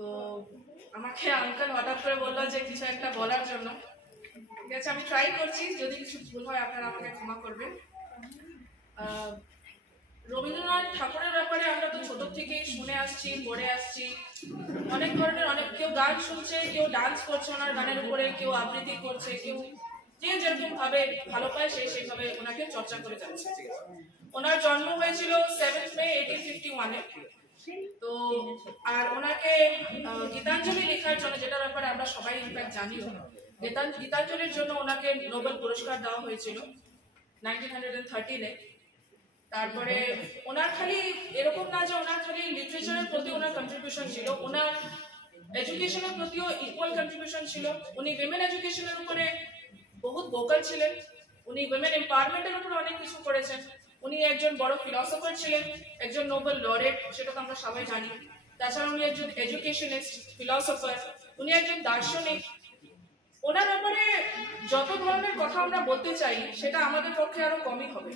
তো আমাকে আঙ্কেল হঠাৎ করে বললো যে কিছু একটা বলার জন্য। ঠিক আছে, আমি ট্রাই করছি, যদি কিছু ভুল হয় আপনারা আমাকে ক্ষমা করবেন। রবীন্দ্রনাথ ঠাকুরের ব্যাপারে আমরা তো ছোট থেকেই শুনে আসছি, পড়ে আসছি, অনেক ধরনের, অনেক কেউ গান শুনছে, কেউ ডান্স করছে ওনার গানের উপরে, কেউ আবৃত্তি করছে, কেউ যে যেরকম ভাবে ভালো পায় সে সেইভাবে ওনাকে চর্চা করে যাচ্ছে। ওনার জন্ম হয়েছিল 7 মে 1851-এ। তো আর ওনাকে গীতাঞ্জলি লেখার জন্য, যেটার ব্যাপারে আমরা সবাই ইনফ্যাক্ট জানিও, গীতাঞ্জলির জন্য ওনাকে নোবেল পুরস্কার দেওয়া হয়েছিল 1913-এ। তারপরে ওনার খালি এরকম না যে ওনার খালি লিটারেচারের প্রতি ওনার কন্ট্রিবিউশন ছিল, ওনার এডুকেশনের প্রতিও ইকুয়াল কন্ট্রিবিউশন ছিল। উনি উইমেন এডুকেশনের উপরে বহুত ভোকাল ছিলেন, উনি উইমেন এম্পাওয়ারমেন্টের উপরে অনেক কিছু করেছেন। উনি একজন বড় ফিলসফার ছিলেন, একজন নোবেল লরেট, সেটা তো আমরা সবাই জানি। তাছাড়া উনি একজন এডুকেশনিস্ট, ফিলসফার, উনি একজন দার্শনিক। ওনার ব্যাপারে যত ধরনের কথা আমরা বলতে চাই সেটা আমাদের পক্ষে আরো কমই হবে।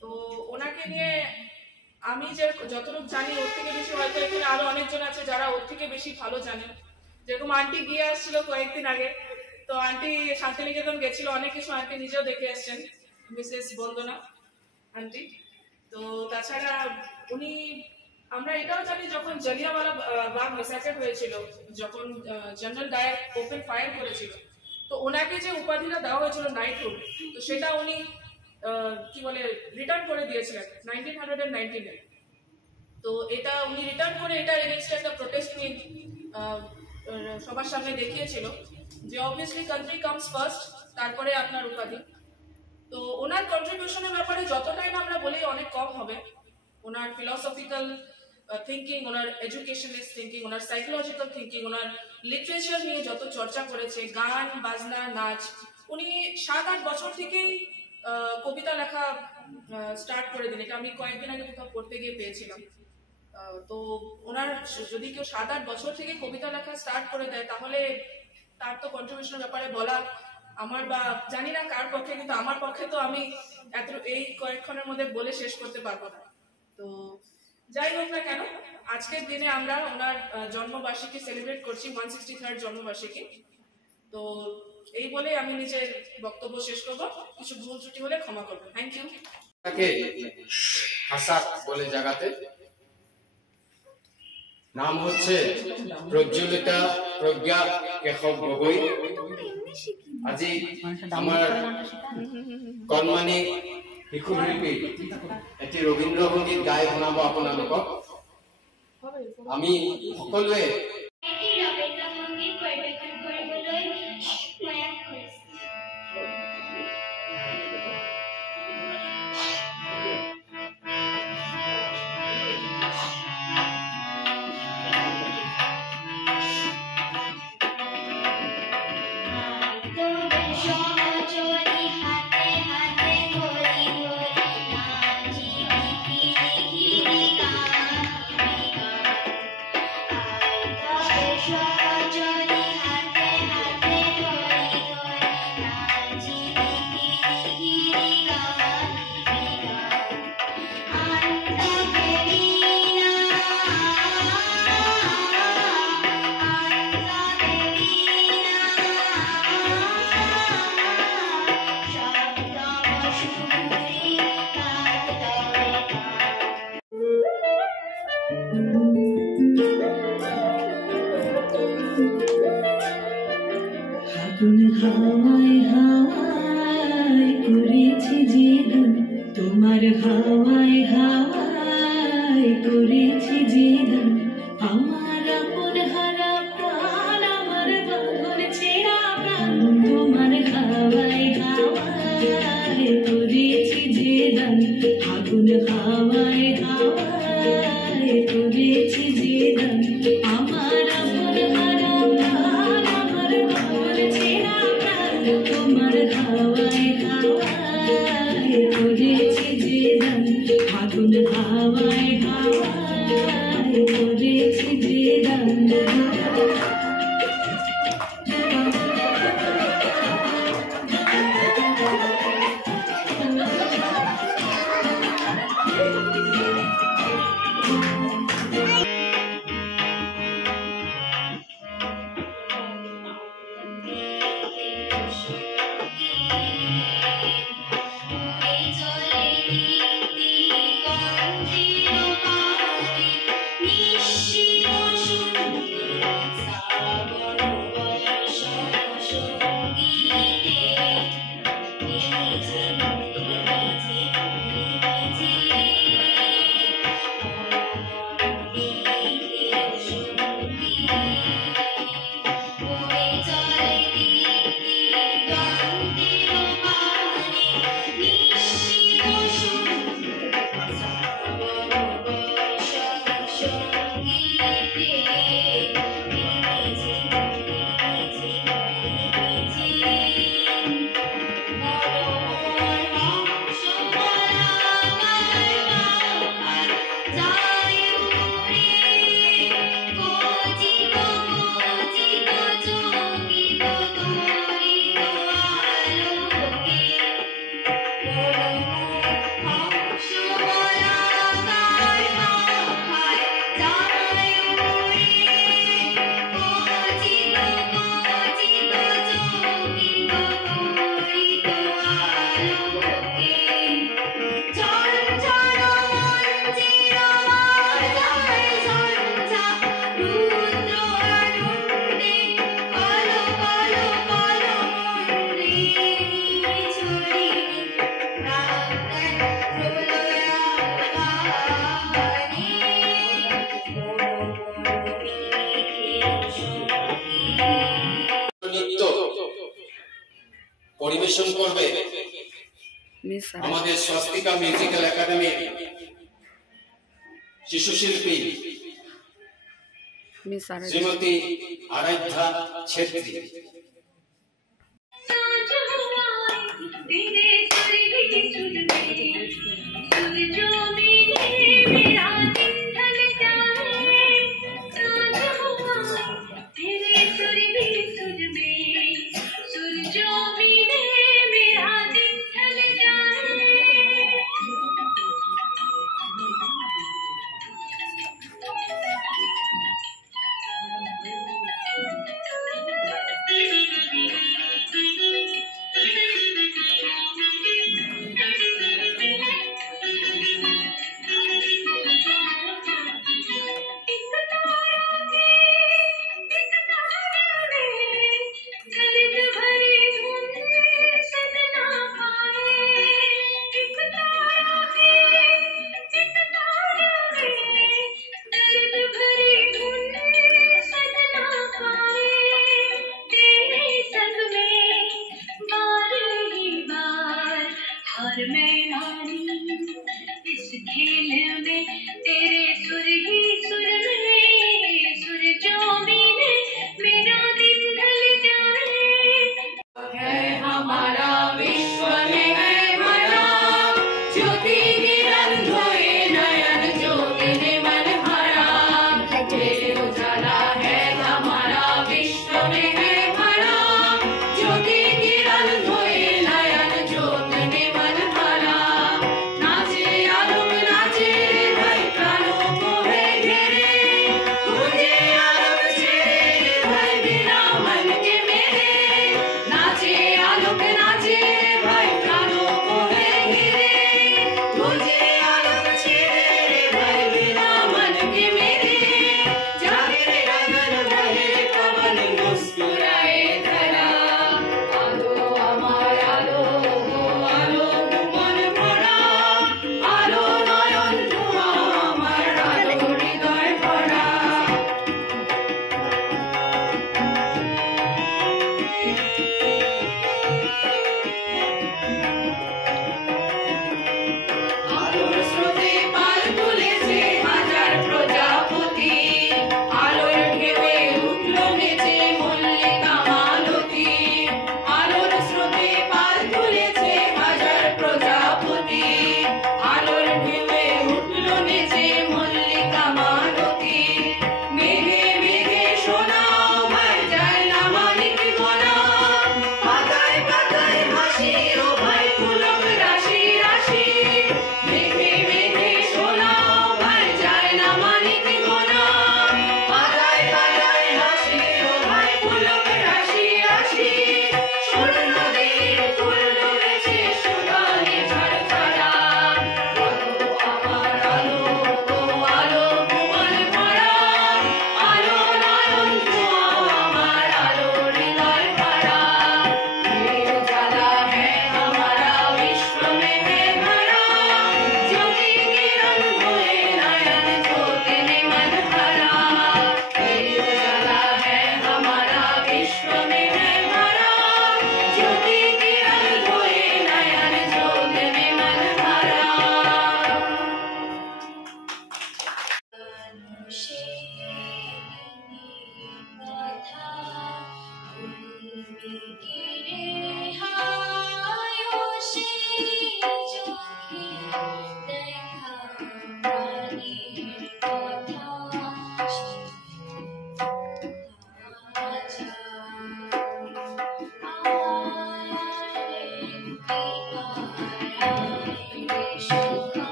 তো ওনাকে নিয়ে আমি যে যতটুকু জানি ওর থেকে বেশি হয়তো এখানে আরো অনেকজন আছে যারা ওর থেকে বেশি ভালো জানেন। যেরকম আন্টি গিয়ে আসছিল কয়েকদিন আগে, তো আন্টি শান্তিনিকেতন গেছিল, অনেক কিছু আন্টি নিজেও দেখে এসছেন, মিসেস বন্দনা আন্টি। তো তাছাড়া উনি, আমরা এটাও জানি যখন জালিয়ানওয়ালা বাগ ম্যাসাকার হয়েছিল, যখন জেনারেল ডায়ার ওপেন ফায়ার করেছিল, তো ওনাকে যে উপাধিটা দেওয়া হয়েছিল নাইটহুড, তো সেটা উনি কি বলে রিটার্ন করে দিয়েছিলেন 1919-এ। তো এটা উনি রিটার্ন করে এটা এগেইনস্ট একটা প্রোটেস্ট নিয়ে সবার সামনে দেখিয়েছিল যে অবভিয়াসলি কান্ট্রি কামস ফার্স্ট, তারপরে আপনার উপাধি। তো ওনার কন্ট্রিবিউশনের ব্যাপারে যতটাই না আমরা বলি অনেক কম হবে। ওনার ফিলসফিক্যাল থিঙ্কিং, ওনার এডুকেশনিস্ট থিঙ্কিং, ওনার সাইকোলজিক্যাল থিঙ্কিং, ওনার লিটারেচার নিয়ে যত চর্চা করেছে, গান বাজনা নাচ, উনি 7-8 বছর থেকেই কবিতা লেখা স্টার্ট করে দিন। এটা আমি কয়েকদিন আগে কোথাও পড়তে গিয়ে পেয়েছিলাম। তো ওনার যদি কেউ 7-8 বছর থেকে কবিতা লেখা স্টার্ট করে দেয়, তাহলে তার তো কন্ট্রিবিউশনের ব্যাপারে বলা আমার, বা জানি না কার পক্ষে, কিন্তু আমার পক্ষে তো আমি এত এই কয়েকক্ষণের মধ্যে বলে শেষ করতে পারবো না। তো যাই হোক না কেন, আজকের দিনে আমরা ওনার জন্মবার্ষিকী সেলিব্রেট করছি, 163rd জন্মবার্ষিকী। তো এই বলে আমি নিজের বক্তব্য শেষ করবো, কিছু ভুল ত্রুটি হলে ক্ষমা করবেন। Thank you. তাকে হাসাক বলে জায়গাতে নাম হচ্ছে প্রজ্বলিতা প্রজ্ঞা কেশৱ গগৈ। আজি আমার কণমানি শিশু শিল্পী এটি রবীন্দ্র সংগীত গাই শুনাব আপোনালোকক। আমি সকলোৱে হাওয়ায় হাওয়ায় করেছি যে গান, তোমার হাওয়ায় হাওয়ায় করেছি যে গান, আমার আপন হারা প্রাণ, আমার বাঁধন ছেঁড়া প্রাণ, তোমার হাওয়ায় হাওয়ায় করেছি যে গান, আগুন হাওয়ায় হাওয়ায় করেছি যে গান, আমার আপন হারা প্রাণ, আমার বাঁধন ছেঁড়া প্রাণ, তোমার হাওয়ায় হাওয়ায় করেছি যে গান। পরিবেশন করবে আমাদের স্বস্তিকা মিউজিক্যাল একাডেমির শিশু শিল্পী শ্রীমতী আরাধ্যা ছেত্রী।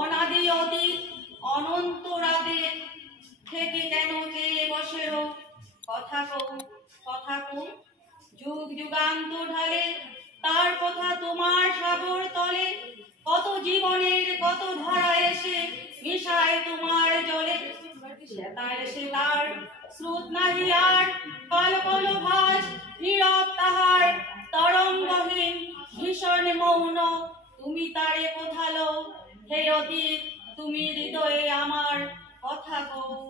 অনাদি অতীত অনন্ত রাতের থেকে কেন চেয়ে বসে রো কথা কও যুগ যুগান্ত ঢালে তার কথা তোমার সাগর তলে কত জীবনের কত ধারা এসে মিশায় তোমার জলে চেতার সে তার স্রোত নাহি আর কল কল ভাস নীরব তাহার তরঙ্গহীন ভীষণ মৌন তুমি তারে কোথালো হে অতীত তুমি হৃদয়ে আমার কথা কও